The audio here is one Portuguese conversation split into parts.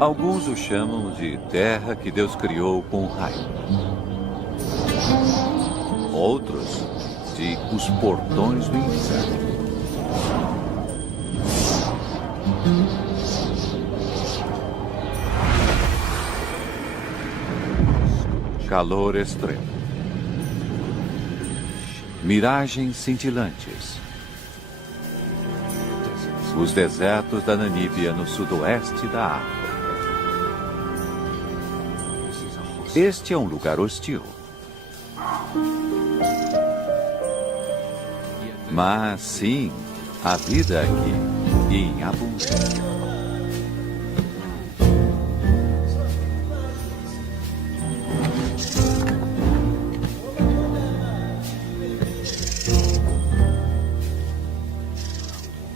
Alguns o chamam de terra que Deus criou com raio. Outros de os portões do inferno. Calor extremo. Miragens cintilantes. Os desertos da Namíbia no sudoeste da África. Este é um lugar hostil. Mas sim, a vida aqui em abundância.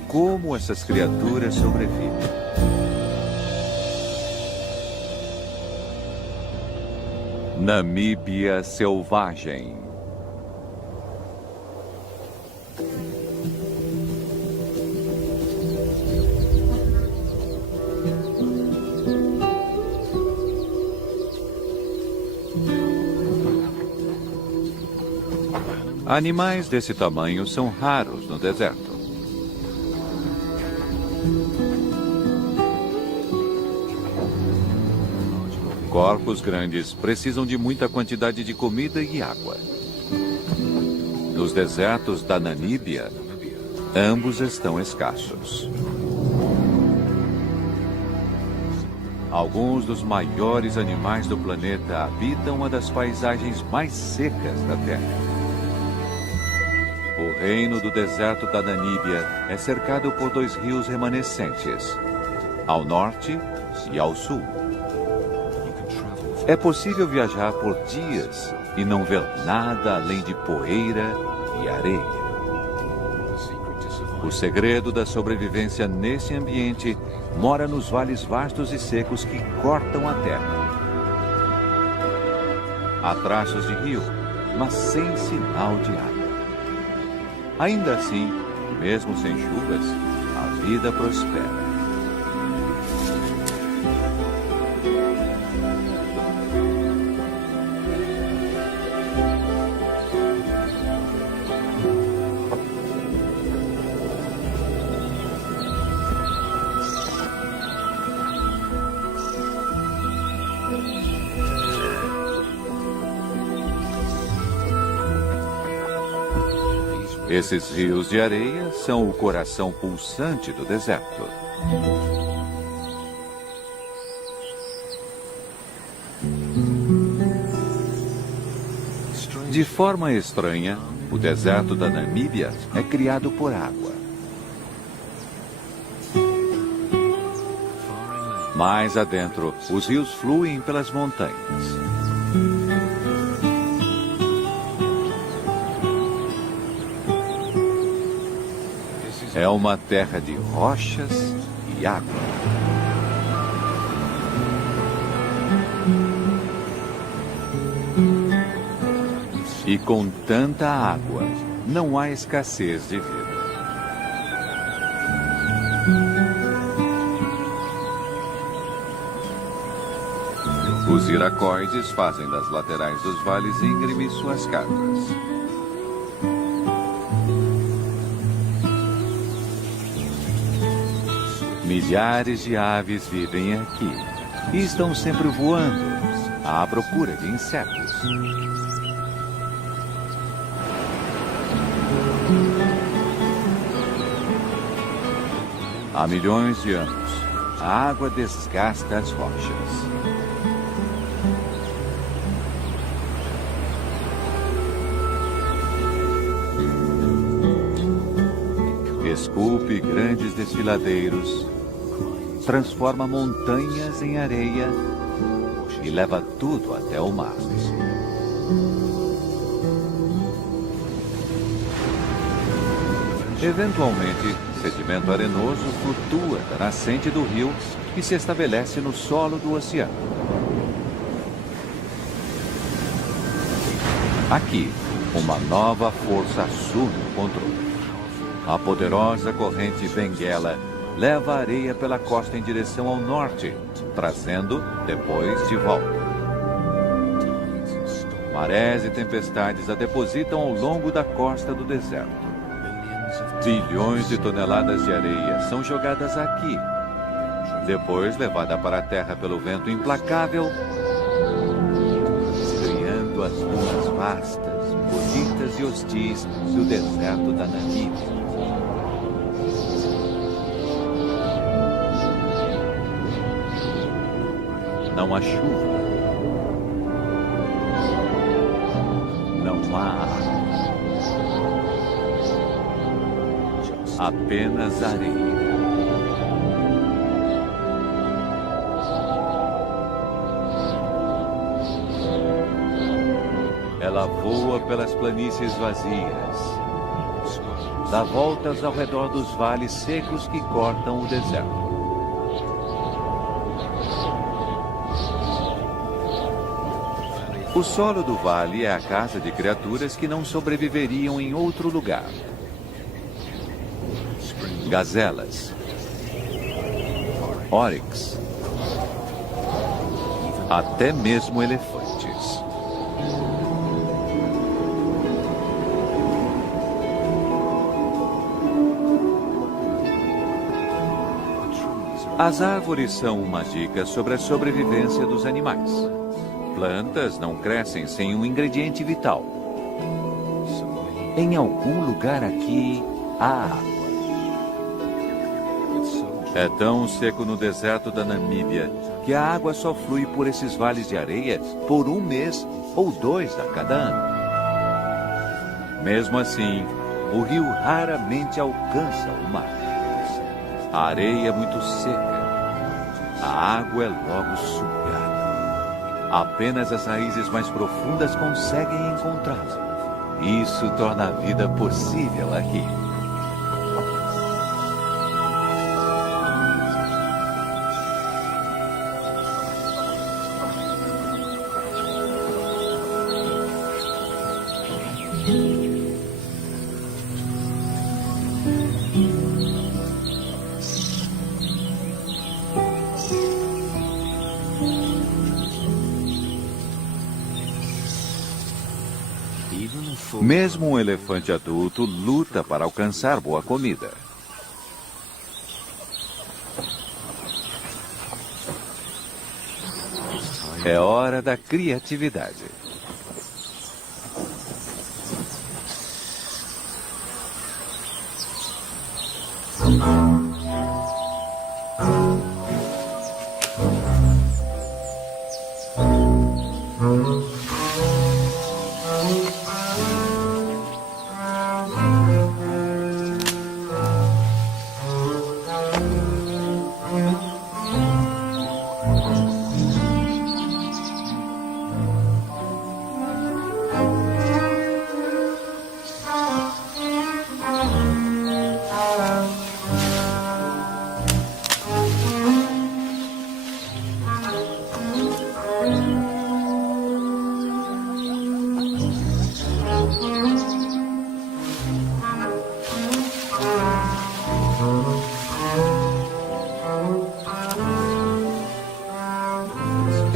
Como essas criaturas sobrevivem? Namíbia selvagem. Animais desse tamanho são raros no deserto. Corpos grandes precisam de muita quantidade de comida e água. Nos desertos da Namíbia, ambos estão escassos. Alguns dos maiores animais do planeta habitam uma das paisagens mais secas da Terra. O reino do deserto da Namíbia é cercado por 2 rios remanescentes, ao norte e ao sul. É possível viajar por dias e não ver nada além de poeira e areia. O segredo da sobrevivência nesse ambiente mora nos vales vastos e secos que cortam a terra. Há traços de rio, mas sem sinal de água. Ainda assim, mesmo sem chuvas, a vida prospera. Esses rios de areia são o coração pulsante do deserto. De forma estranha, o deserto da Namíbia é criado por água. Mais adentro, os rios fluem pelas montanhas. É uma terra de rochas e água. E com tanta água, não há escassez de vida. Os iracoides fazem das laterais dos vales íngremes suas casas. Milhares de aves vivem aqui e estão sempre voando à procura de insetos. Há milhões de anos, a água desgasta as rochas. Esculpe grandes desfiladeiros, transforma montanhas em areia e leva tudo até o mar. Eventualmente, sedimento arenoso flutua da nascente do rio e se estabelece no solo do oceano. Aqui, uma nova força assume o controle. A poderosa corrente Benguela leva a areia pela costa em direção ao norte, trazendo depois de volta. Marés e tempestades a depositam ao longo da costa do deserto. Bilhões de toneladas de areia são jogadas aqui, depois levada para a terra pelo vento implacável, criando as dunas vastas, bonitas e hostis do deserto da Namíbia. Não há chuva. Não há água. Apenas areia. Ela voa pelas planícies vazias, dá voltas ao redor dos vales secos que cortam o deserto. O solo do vale é a casa de criaturas que não sobreviveriam em outro lugar. Gazelas, oryx, até mesmo elefantes. As árvores são uma dica sobre a sobrevivência dos animais. Plantas não crescem sem um ingrediente vital. Em algum lugar aqui há água. É tão seco no deserto da Namíbia que a água só flui por esses vales de areia por 1 mês ou 2 a cada ano. Mesmo assim, o rio raramente alcança o mar. A areia é muito seca. A água é logo sugada. Apenas as raízes mais profundas conseguem encontrá-la. Isso torna a vida possível aqui. Mesmo um elefante adulto luta para alcançar boa comida. É hora da criatividade.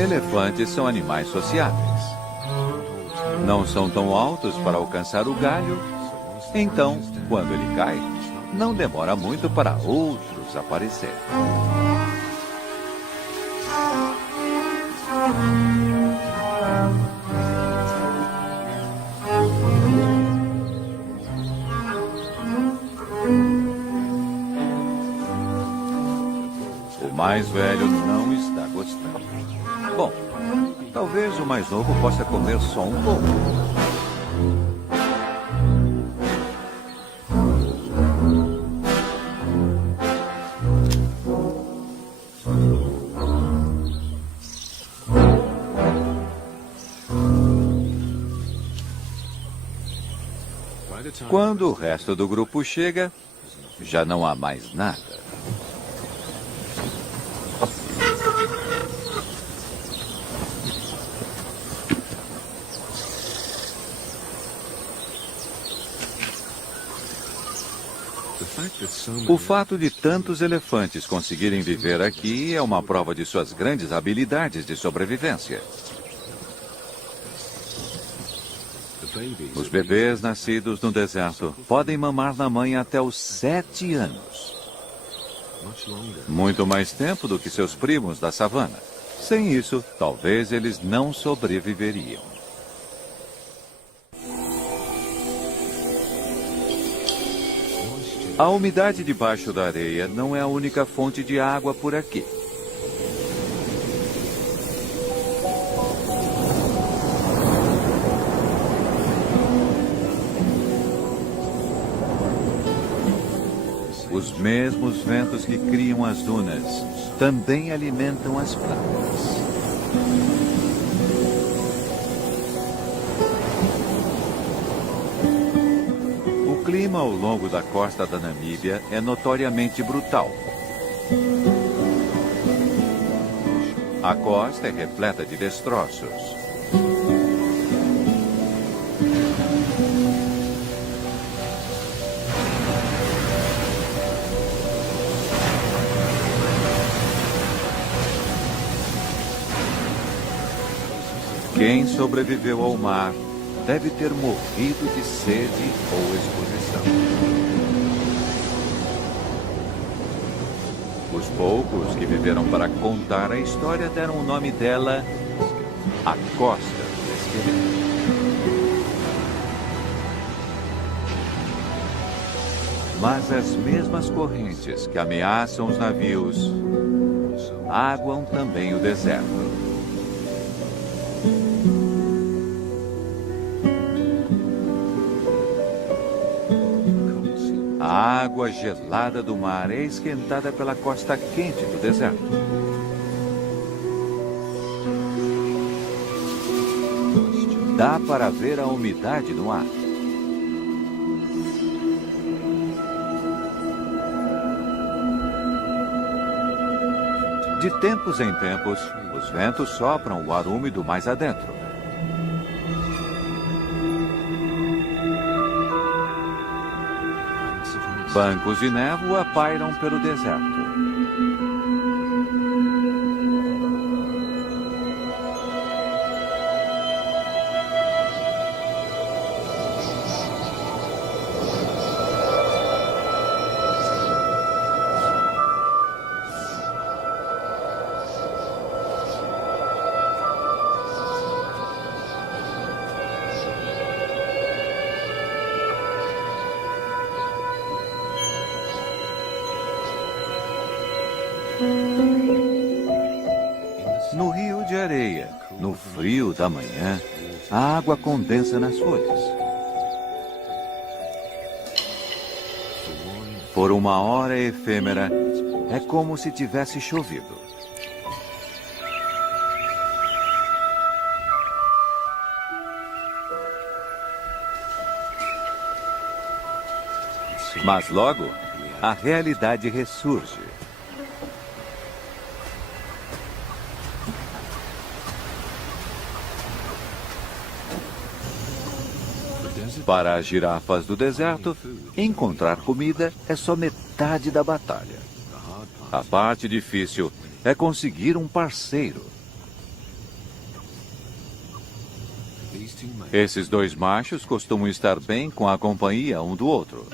Elefantes são animais sociáveis. Não são tão altos para alcançar o galho, então, quando ele cai, não demora muito para outros aparecerem. O mais velho não está gostando. Bom, talvez o mais novo possa comer só um pouco. Quando o resto do grupo chega, já não há mais nada. O fato de tantos elefantes conseguirem viver aqui é uma prova de suas grandes habilidades de sobrevivência. Os bebês nascidos no deserto podem mamar na mãe até os 7 anos. Muito mais tempo do que seus primos da savana. Sem isso, talvez eles não sobreviveriam. A umidade debaixo da areia não é a única fonte de água por aqui. Os mesmos ventos que criam as dunas também alimentam as plantas. O clima ao longo da costa da Namíbia é notoriamente brutal. A costa é repleta de destroços. Quem sobreviveu ao mar deve ter morrido de sede ou exposição. Os poucos que viveram para contar a história deram o nome dela a Costa do Esqueleto. Mas as mesmas correntes que ameaçam os navios aguam também o deserto. A água gelada do mar é esquentada pela costa quente do deserto. Dá para ver a umidade no ar. De tempos em tempos, os ventos sopram o ar úmido mais adentro. Bancos de névoa pairam pelo deserto. No rio de areia, no frio da manhã, a água condensa nas folhas. Por uma hora efêmera, é como se tivesse chovido. Mas logo, a realidade ressurge. Para as girafas do deserto, encontrar comida é só metade da batalha. A parte difícil é conseguir um parceiro. Esses dois machos costumam estar bem com a companhia um do outro.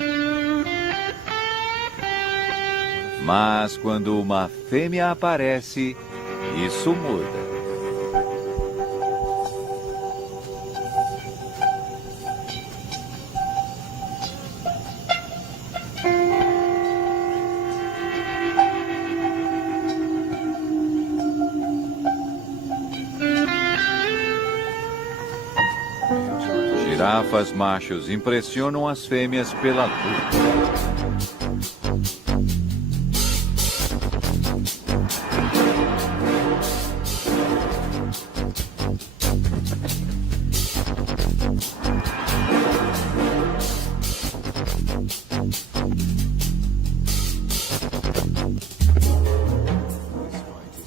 Mas quando uma fêmea aparece, isso muda. Girafas machos impressionam as fêmeas pela luta.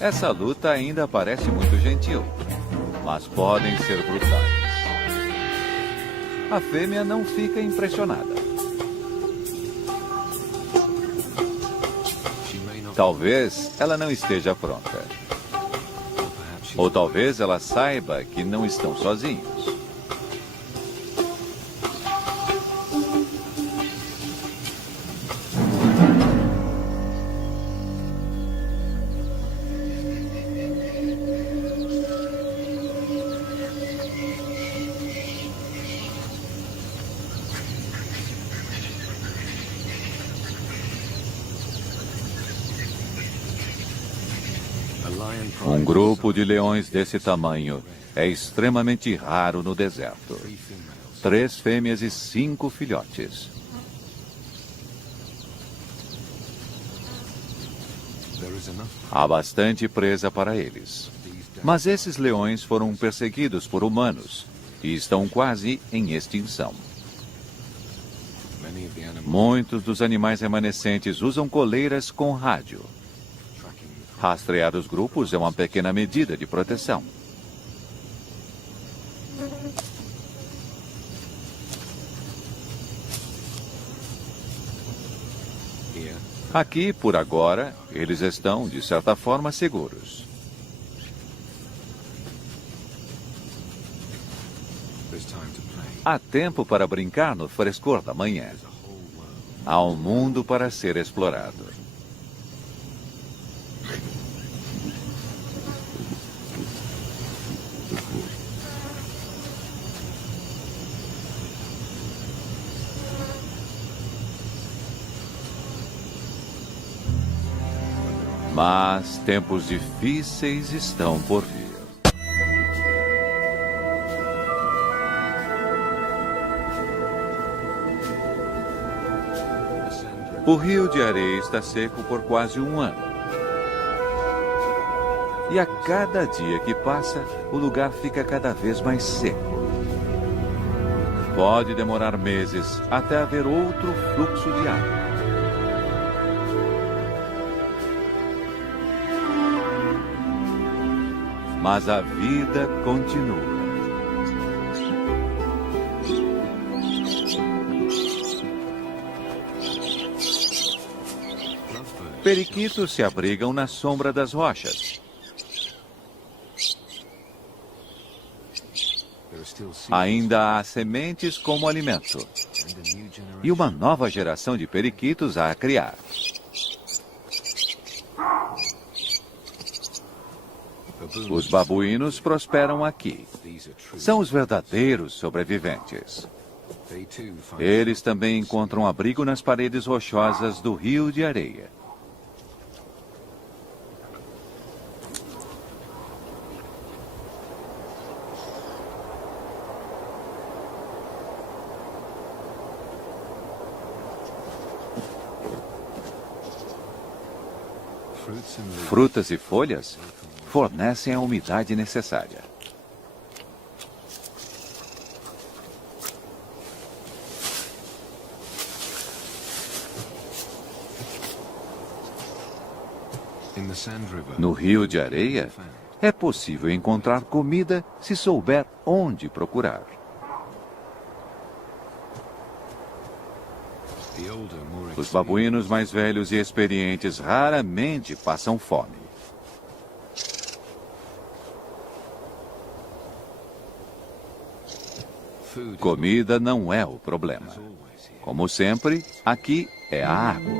Essa luta ainda parece muito gentil, mas podem ser brutais. A fêmea não fica impressionada. Talvez ela não esteja pronta. Ou talvez ela saiba que não estão sozinhos. Um grupo de leões desse tamanho é extremamente raro no deserto. 3 fêmeas e 5 filhotes. Há bastante presa para eles. Mas esses leões foram perseguidos por humanos e estão quase em extinção. Muitos dos animais remanescentes usam coleiras com rádio. Rastrear os grupos é uma pequena medida de proteção. Aqui, por agora, eles estão, de certa forma, seguros. Há tempo para brincar no frescor da manhã. Há um mundo para ser explorado. Mas tempos difíceis estão por vir. O rio de areia está seco por quase um ano. E a cada dia que passa, o lugar fica cada vez mais seco. Pode demorar meses até haver outro fluxo de água. Mas a vida continua. Periquitos se abrigam na sombra das rochas. Ainda há sementes como alimento. E uma nova geração de periquitos a criar. Os babuínos prosperam aqui. São os verdadeiros sobreviventes. Eles também encontram abrigo nas paredes rochosas do rio de areia. Frutas e folhas fornecem a umidade necessária. No rio de areia, é possível encontrar comida se souber onde procurar. Os babuínos mais velhos e experientes raramente passam fome. Comida não é o problema. Como sempre, aqui é a água.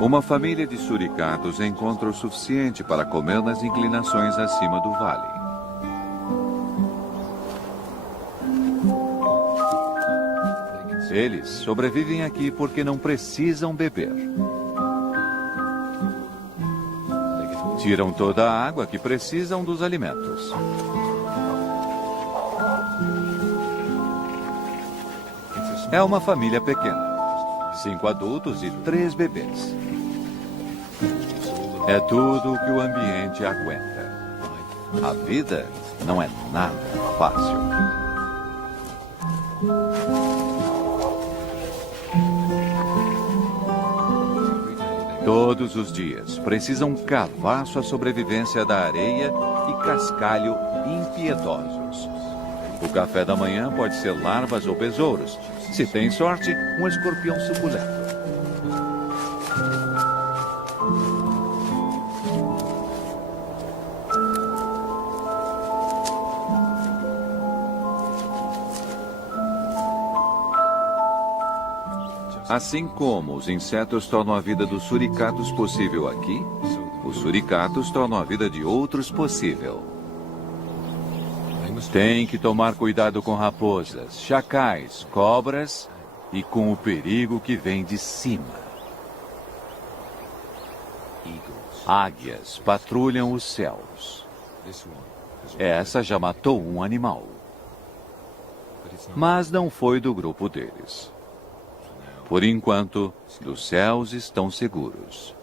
Uma família de suricatos encontra o suficiente para comer nas inclinações acima do vale. Eles sobrevivem aqui porque não precisam beber. Tiram toda a água que precisam dos alimentos. É uma família pequena. 5 adultos e 3 bebês. É tudo o que o ambiente aguenta. A vida não é nada fácil. Todos os dias precisam cavar sua sobrevivência da areia e cascalho impiedosos. O café da manhã pode ser larvas ou besouros. Se tem sorte, um escorpião suculento. Assim como os insetos tornam a vida dos suricatos possível aqui, os suricatos tornam a vida de outros possível. Tem que tomar cuidado com raposas, chacais, cobras e com o perigo que vem de cima. Águias patrulham os céus. Essa já matou um animal. Mas não foi do grupo deles. Por enquanto, os céus estão seguros.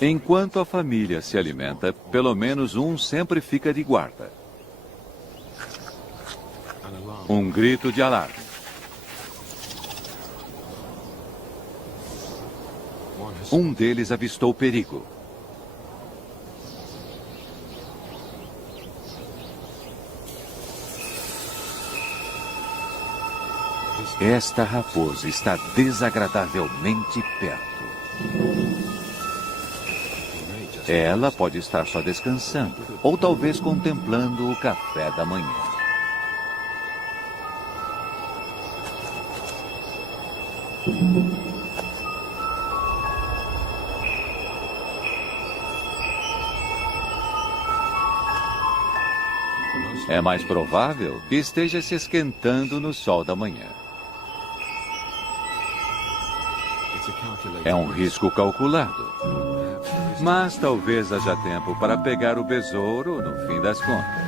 Enquanto a família se alimenta, pelo menos um sempre fica de guarda. Um grito de alarme. Um deles avistou perigo. Esta raposa está desagradavelmente perto. Ela pode estar só descansando, ou talvez contemplando o café da manhã. É mais provável que esteja se esquentando no sol da manhã. É um risco calculado. Mas talvez haja tempo para pegar o besouro no fim das contas.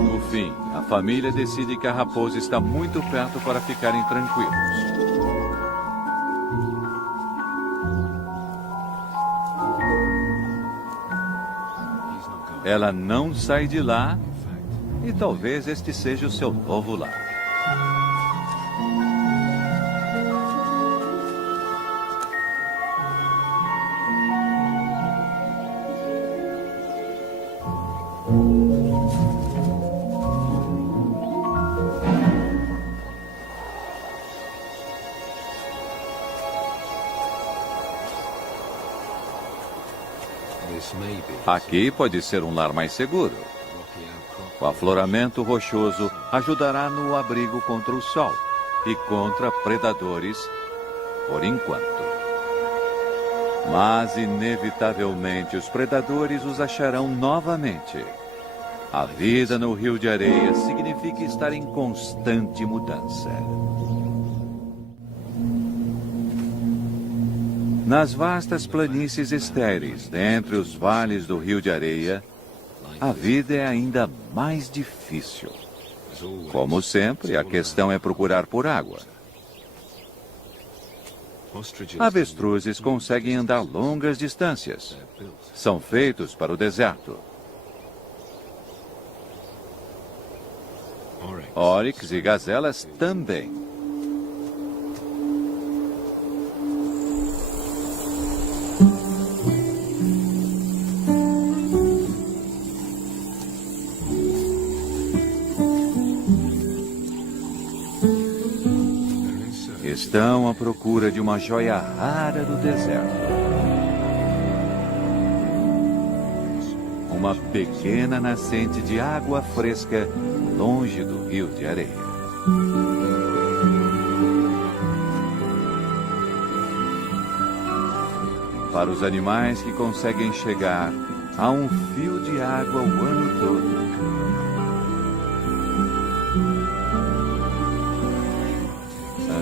No fim, a família decide que a raposa está muito perto para ficarem tranquilos. Ela não sai de lá e talvez este seja o seu novo lar. Aqui pode ser um lar mais seguro. O afloramento rochoso ajudará no abrigo contra o sol e contra predadores, por enquanto. Mas, inevitavelmente, os predadores os acharão novamente. A vida no Rio de Areia significa estar em constante mudança. Nas vastas planícies estéreis, dentre os vales do Rio de Areia, a vida é ainda mais difícil. Como sempre, a questão é procurar por água. Avestruzes conseguem andar longas distâncias. São feitos para o deserto. Oryx e gazelas também. Estão à procura de uma joia rara do deserto. Uma pequena nascente de água fresca longe do Rio de Areia. Para os animais que conseguem chegar, há um fio de água o ano todo.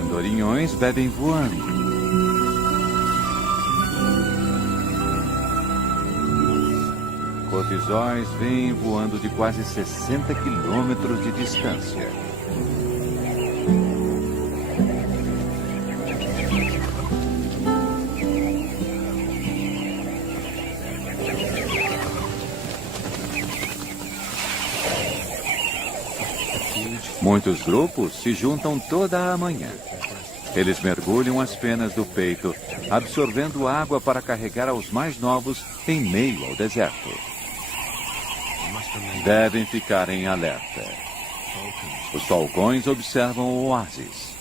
Andorinhões bebem voando. Corvisóis vêm voando de quase 60 quilômetros de distância. Muitos grupos se juntam toda a manhã. Eles mergulham as penas do peito, absorvendo água para carregar aos mais novos em meio ao deserto. Devem ficar em alerta. Os falcões observam o oásis.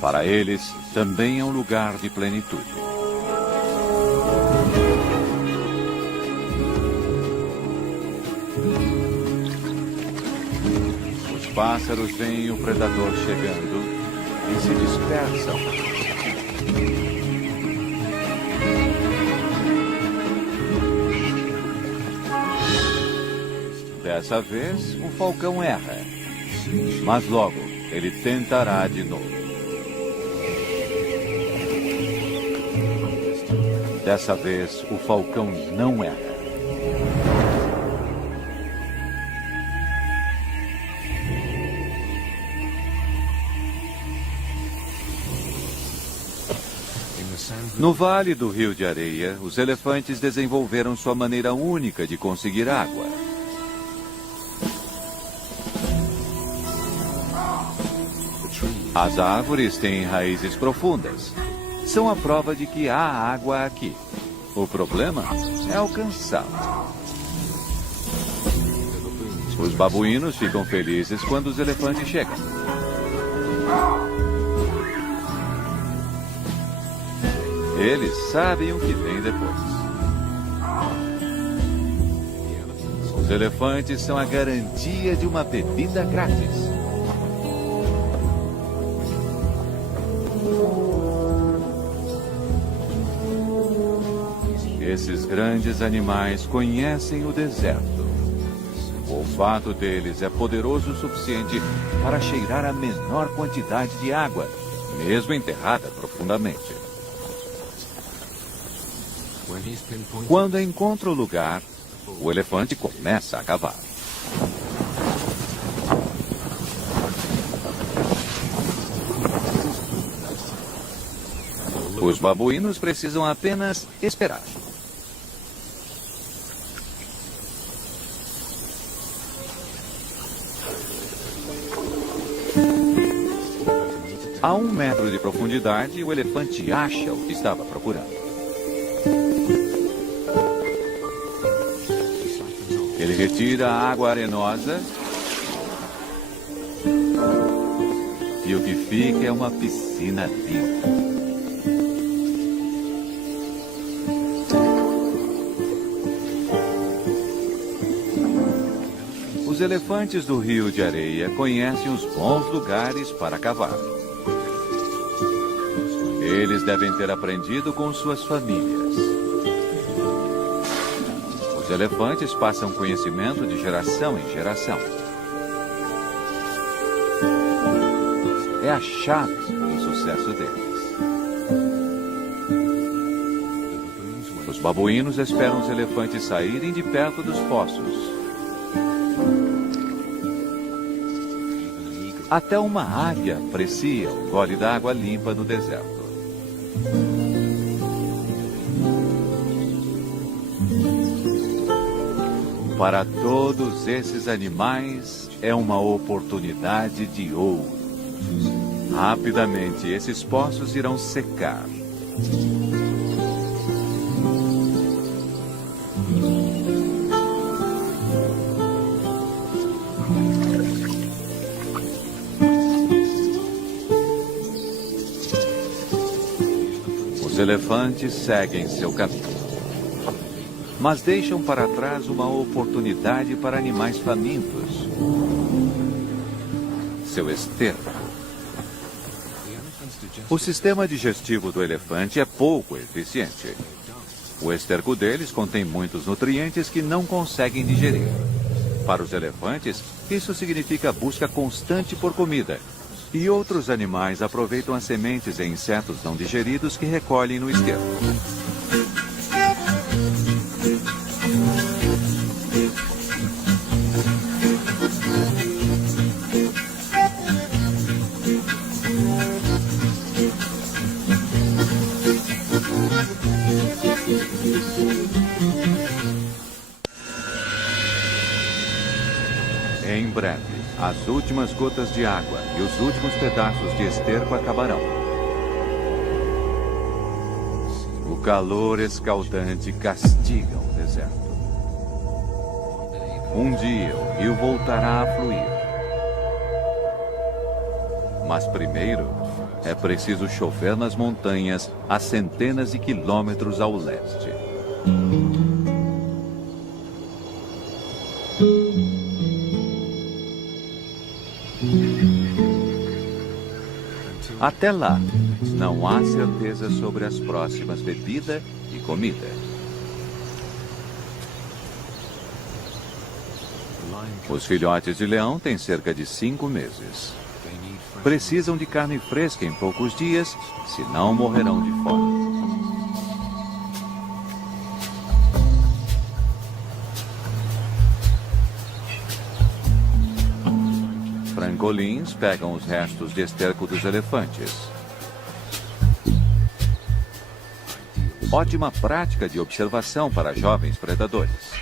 Para eles, também é um lugar de plenitude. Os pássaros veem o predador chegando e se dispersam. Dessa vez, o falcão erra. Mas logo, ele tentará de novo. Dessa vez, o falcão não erra. No Vale do Rio de Areia, os elefantes desenvolveram sua maneira única de conseguir água. As árvores têm raízes profundas. São a prova de que há água aqui. O problema é alcançá-la. Os babuínos ficam felizes quando os elefantes chegam. Eles sabem o que vem depois. Os elefantes são a garantia de uma bebida grátis. Esses grandes animais conhecem o deserto. O olfato deles é poderoso o suficiente para cheirar a menor quantidade de água, mesmo enterrada profundamente. Quando encontra o lugar, o elefante começa a cavar. Os babuínos precisam apenas esperar. A 1 metro de profundidade, o elefante acha o que estava procurando. Ele retira a água arenosa e o que fica é uma piscina limpa. Os elefantes do Rio de Areia conhecem os bons lugares para cavar. Eles devem ter aprendido com suas famílias. Os elefantes passam conhecimento de geração em geração. É a chave do sucesso deles. Os babuínos esperam os elefantes saírem de perto dos poços. Até uma águia aprecia o gole d'água limpa no deserto. Para todos esses animais, é uma oportunidade de ouro. Rapidamente, esses poços irão secar. Os elefantes seguem seu caminho, mas deixam para trás uma oportunidade para animais famintos. Seu esterco. O sistema digestivo do elefante é pouco eficiente. O esterco deles contém muitos nutrientes que não conseguem digerir. Para os elefantes, isso significa busca constante por comida. E outros animais aproveitam as sementes e insetos não digeridos que recolhem no esterco. Em breve. as últimas gotas de água e os últimos pedaços de esterco acabarão. O calor escaldante castiga o deserto. Um dia o rio voltará a fluir. Mas primeiro é preciso chover nas montanhas a centenas de quilômetros ao leste. Até lá, não há certeza sobre as próximas bebida e comida. Os filhotes de leão têm cerca de 5 meses. Precisam de carne fresca em poucos dias, senão morrerão de fome. Frangolins pegam os restos de esterco dos elefantes. Ótima prática de observação para jovens predadores.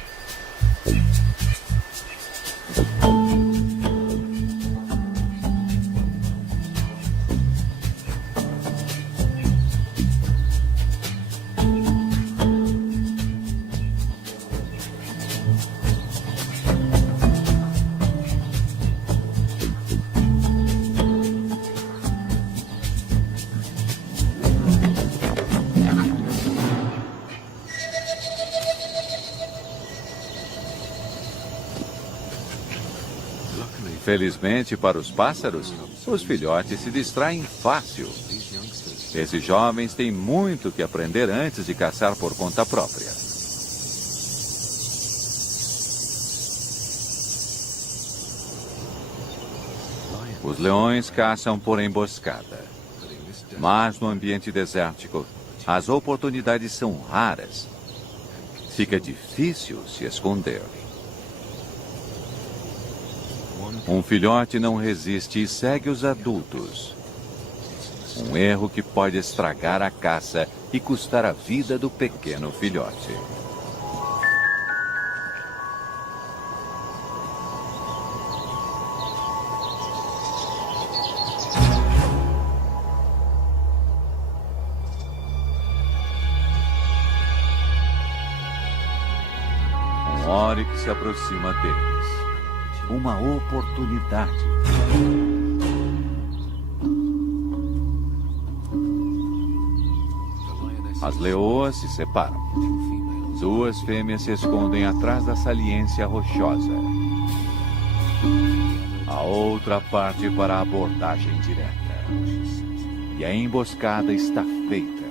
Felizmente para os pássaros, os filhotes se distraem fácil. Esses jovens têm muito que aprender antes de caçar por conta própria. Os leões caçam por emboscada. Mas no ambiente desértico, as oportunidades são raras. Fica difícil se esconder. Um filhote não resiste e segue os adultos. Um erro que pode estragar a caça e custar a vida do pequeno filhote. Um oryx se aproxima deles. Uma oportunidade. As leoas se separam. 2 fêmeas se escondem atrás da saliência rochosa. A outra parte para a abordagem direta. E a emboscada está feita.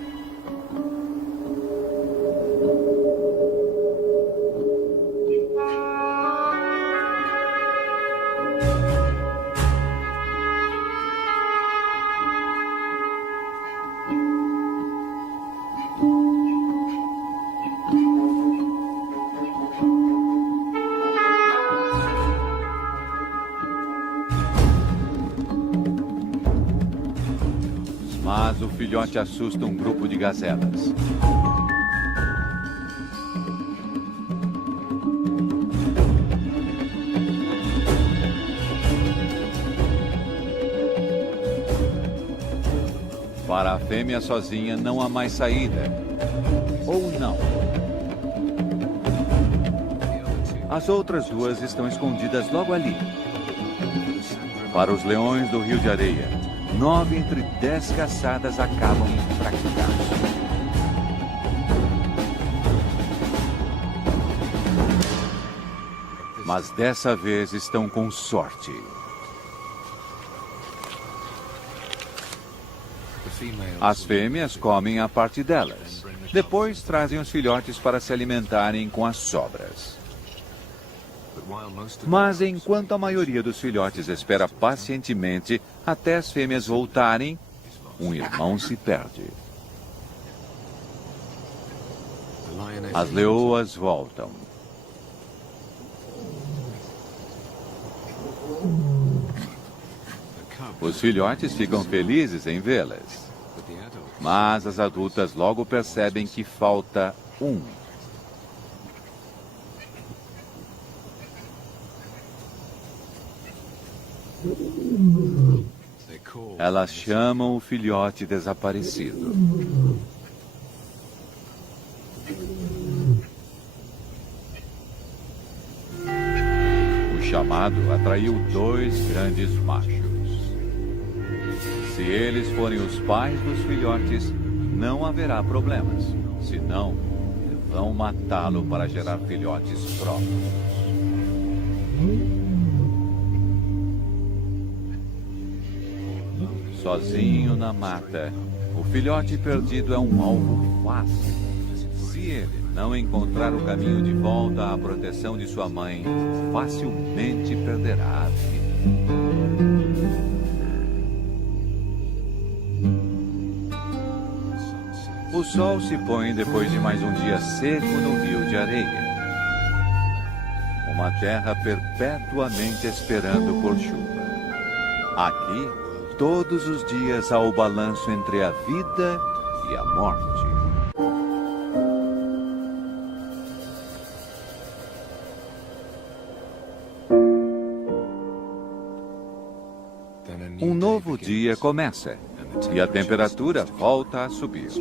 Mas o filhote assusta um grupo de gazelas. Para a fêmea sozinha não há mais saída. Ou não. As outras 2 estão escondidas logo ali. Para os leões do Rio de Areia, 9 entre 10 caçadas acabam em fracasso. Mas dessa vez estão com sorte. As fêmeas comem a parte delas. Depois trazem os filhotes para se alimentarem com as sobras. Mas enquanto a maioria dos filhotes espera pacientemente até as fêmeas voltarem, um irmão se perde. As leoas voltam. Os filhotes ficam felizes em vê-las. Mas as adultas logo percebem que falta um. Elas chamam o filhote desaparecido. O chamado atraiu 2 grandes machos. Se eles forem os pais dos filhotes, não haverá problemas. Senão, vão matá-lo para gerar filhotes próprios. Sozinho na mata, o filhote perdido é um alvo fácil. Se ele não encontrar o caminho de volta à proteção de sua mãe, facilmente perderá a vida. O sol se põe depois de mais um dia seco no rio de areia. Uma terra perpetuamente esperando por chuva. Aqui, todos os dias há o balanço entre a vida e a morte. Um novo dia começa e a temperatura volta a subir.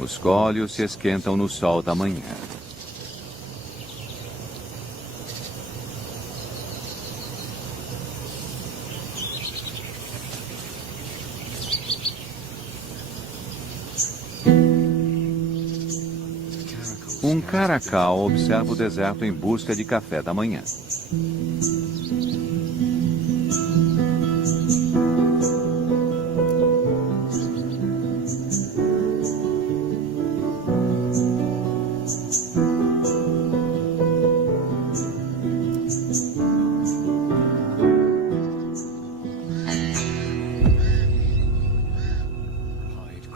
Os cólios se esquentam no sol da manhã. Um caracal observa o deserto em busca de café da manhã.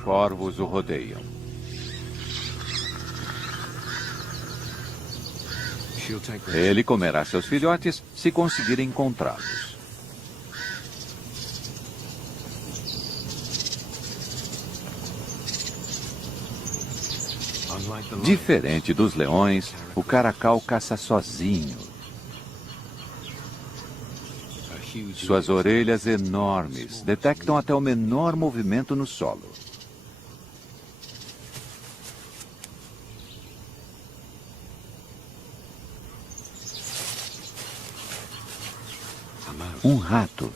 Corvos o rodeiam. Ele comerá seus filhotes se conseguir encontrá-los. Diferente dos leões, o caracal caça sozinho. Suas orelhas enormes detectam até o menor movimento no solo. Um rato.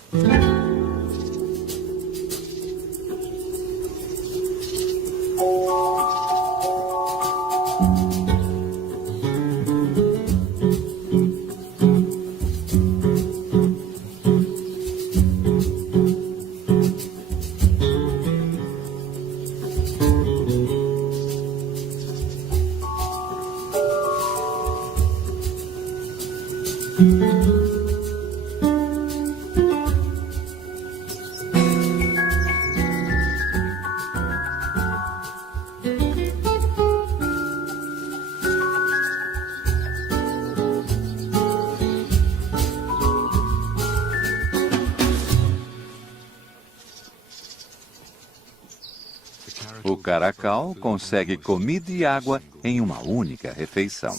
O caracal consegue comida e água em uma única refeição.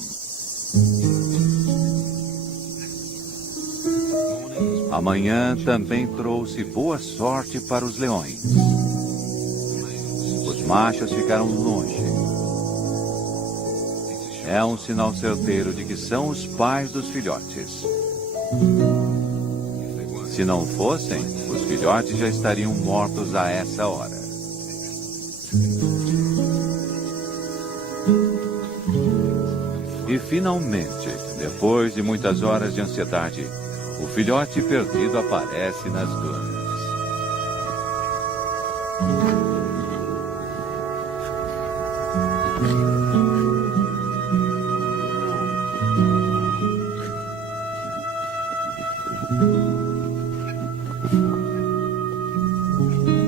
Amanhã também trouxe boa sorte para os leões. Os machos ficaram longe. É um sinal certeiro de que são os pais dos filhotes. Se não fossem, os filhotes já estariam mortos a essa hora. E finalmente, depois de muitas horas de ansiedade, o filhote perdido aparece nas dunas.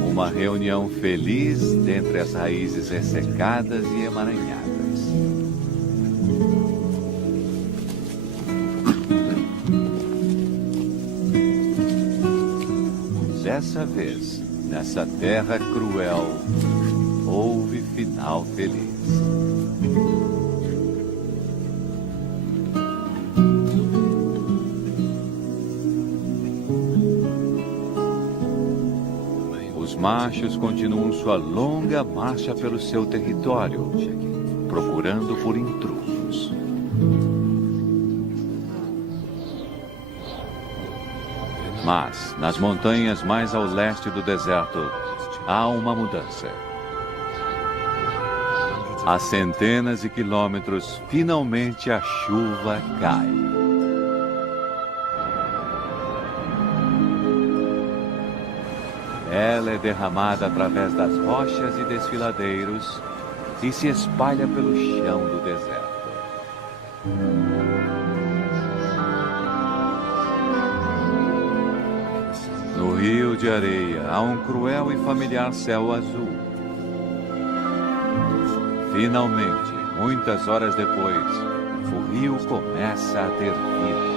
Uma reunião feliz dentre as raízes ressecadas e emaranhadas. Dessa vez, nessa terra cruel, houve final feliz. Os machos continuam sua longa marcha pelo seu território, procurando por intrusos. Mas, nas montanhas mais ao leste do deserto, há uma mudança. A centenas de quilômetros, finalmente a chuva cai. Ela é derramada através das rochas e desfiladeiros e se espalha pelo chão do deserto. No rio de areia há um cruel e familiar céu azul. Finalmente, muitas horas depois, o rio começa a ter vida.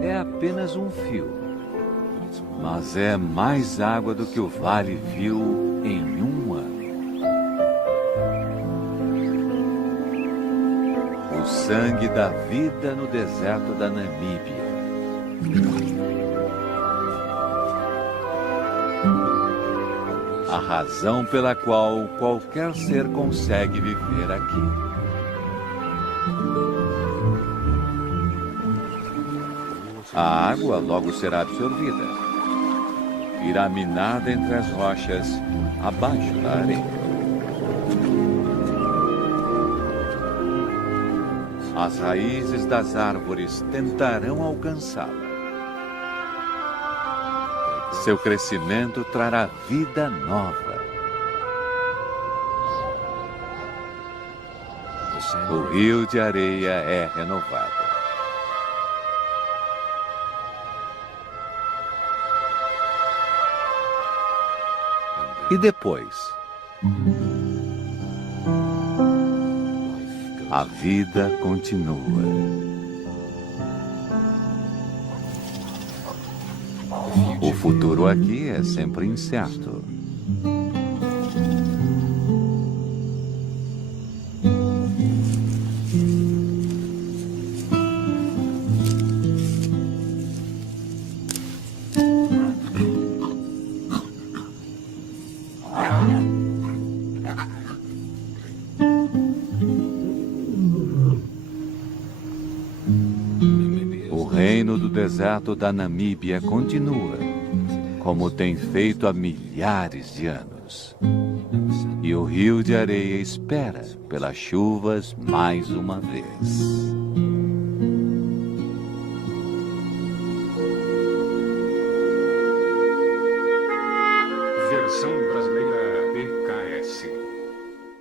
É apenas um fio, mas é mais água do que o vale viu em um ano. O sangue da vida no deserto da Namíbia. A razão pela qual qualquer ser consegue viver aqui. A água logo será absorvida. Irá minada entre as rochas, abaixo da areia. As raízes das árvores tentarão alcançá-la. Seu crescimento trará vida nova. O rio de areia é renovado. E depois? A vida continua. O futuro aqui é sempre incerto. O reino do deserto da Namíbia continua, como tem feito há milhares de anos. E o rio de areia espera pelas chuvas mais uma vez.